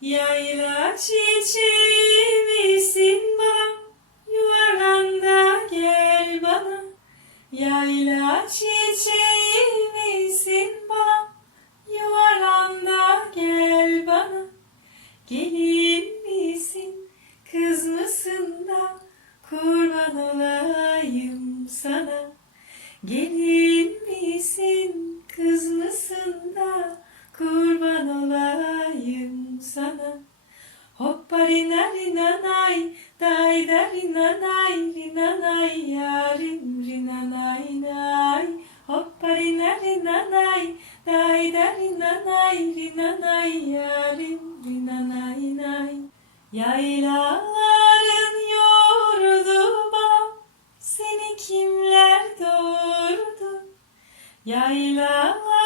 Yayla çiçeği misin bana Yuvarlan da gel bana. Yayla çiçeği misin bana Yuvarlan da gel bana. Gelin misin kız mısın da Kurban olayım sana? Gelin Hoppa rina rina nay Day da rina nay Rina nay yarim Rina nay Hoppa rina rina nay Day da rina nay Rina nay yarim Rina nay Yaylaların yoğurdu bana Seni kimler doğurdu? Yaylaların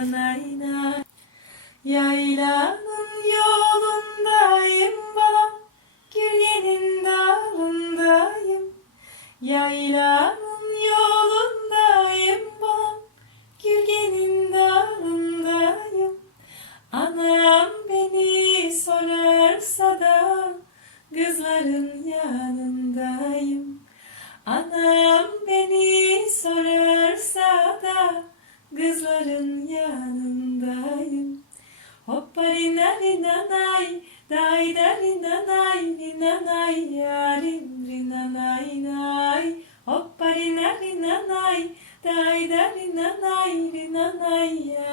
Yaylanın yolundayım balam Gürgenin dalındayım Anam beni sorarsa da Kızların yanındayım. Anam beni sorarsa da Kızların yanındayım. Hoppa rina rina nay Day da rina nay Rina nay yarim nay